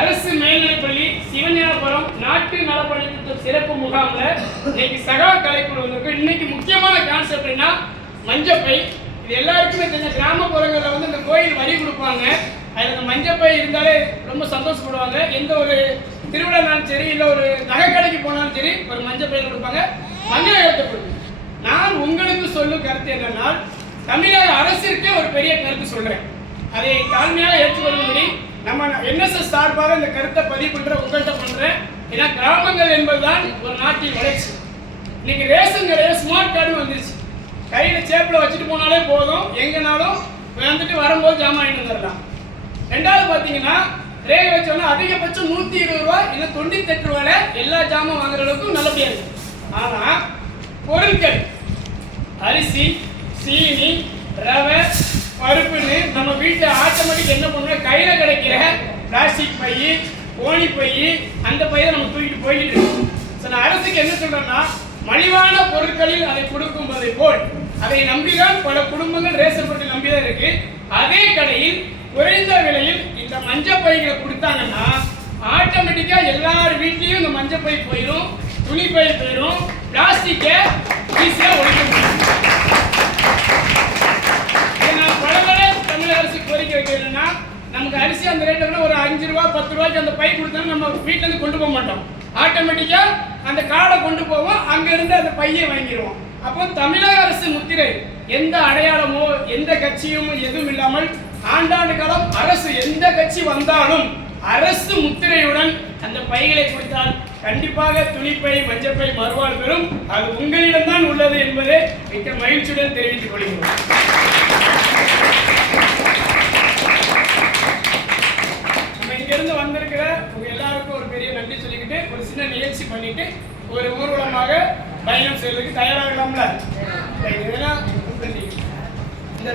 அரசு மேல்நிலைப்பள்ளி சிவஞானபுரம் நாட்டு நலப்பணி திட்டம் சிறப்பு முகாம்ல இன்னைக்கு சகா கலைக்குழு வந்திருக்கு. இன்னைக்கு முக்கியமான கான்செப்ட் என்ன? மஞ்சப்பை. இது எல்லாருக்குமே தெரிஞ்ச கிராமப்புறங்களில் வந்து இந்த கோயில் வரி கொடுப்பாங்க. அதில் இந்த மஞ்சப்பை இருந்தாலே ரொம்ப சந்தோஷப்படுவாங்க. எந்த ஒரு திருவிழானாலும் சரி இல்லை ஒரு நகைக்கடைக்கு போனாலும் சரி ஒரு மஞ்சப்பையில் கொடுப்பாங்க. மஞ்சள் எழுத்து கொடுக்கும் நான் உங்களுக்கு சொல்லும் கருத்து என்னன்னா தமிழக அரசிற்கே ஒரு பெரிய கருத்து சொல்கிறேன் அதை தாழ்மையாக ஏற்றுக்கொள்ளும்படி நம்ம என்எஸ்எஸ் சார்பாக இந்த கருத்தை பதிவு பண்ற உங்கள்கிட்ட பண்றேன். ஏன்னா கிராமங்கள் என்பதுதான் ஒரு நாட்டின் வளர்ச்சி. இன்னைக்கு ரேஷன் கடையில் ஸ்மார்ட் கார்டு வந்துருச்சு. கையில் சேப்பில் வச்சுட்டு போனாலே போதும். எங்கனாலும் வந்துட்டு வரும்போது ஜாமான் வந்துடலாம். ரெண்டாவது பார்த்தீங்கன்னா ரேகை வச்சோன்னா அதிகபட்சம் நூற்றி இருபது ரூபா இல்லை தொண்ணூத்தெட்டு ரூபாயில எல்லா ஜாமான் வாங்குற அளவுக்கு நல்லபடியாக இருக்கு. ஆனால் பொருட்கள் அரிசி சீனி ரவை பருப்புன்னு நம்ம வீட்டில் ஆட்டோமேட்டிக் என்ன பண்ணுவோம் கையில் கிடைக்கிற பிளாஸ்டிக் பை கோணி பை அந்த பையை நம்ம தூக்கிட்டு போய்கிட்டு இருக்கோம். ஸோ நான் அரசுக்கு என்ன சொல்றேன்னா மலிவான பொருட்களில் அதை கொடுக்கும்போதை போல். அதை நம்பிதான் பல குடும்பங்கள் ரேஷன் பொருட்கள் நம்பிதான் இருக்கு. அதே கடையில் குறைந்த விலையில் இந்த மஞ்சள் பைகளை கொடுத்தாங்கன்னா ஆட்டோமேட்டிக்காக எல்லார் வீட்லேயும் இந்த மஞ்சள் பை போயிடும் துணி பை போயிடும் பிளாஸ்டிக்கை ஈஸியா ஒழிக்க முடியும் இதை நான் பல முறை தமிழக அரசு கோரிக்கை வைக்கிறேன்னா நமக்கு அரிசி அந்த ரேட்டில் ஒரு அஞ்சு ரூபா பத்து ரூபாய்க்கு அந்த பை கொடுத்தா நம்ம வீட்டிலேருந்து கொண்டு போக மாட்டோம். ஆட்டோமேட்டிக்காக அந்த கார்டை கொண்டு போவோம். அங்கேருந்து அந்த பையை வாங்கிடுவோம். அப்போ தமிழக அரசு முத்திரை எந்த அடையாளமோ எந்த கட்சியும் எதுவும் இல்லாமல் ஆண்டாண்டு காலம் அரசு எந்த கட்சி வந்தாலும் அரசு முத்திரையுடன் அந்த பைகளை கொடுத்தால் கண்டிப்பாக துணிப்பை மஞ்சப்பை மறுவாழ் பெறும். அது உங்களிடம்தான் உள்ளது என்பதை மிக்க மகிழ்ச்சியுடன் தெரிவித்துக் கொள்கிறோம் நம்ம இங்கிருந்து வந்திருக்கிற உங்க எல்லாருக்கும் ஒரு பெரிய நன்றி சொல்லிக்கிட்டு ஒரு சின்ன நிகழ்ச்சி பண்ணிட்டு ஒரு ஊர்வலமாக பயணம் செய்வதற்கு தயாராகலாம்ல? இதெல்லாம் இந்த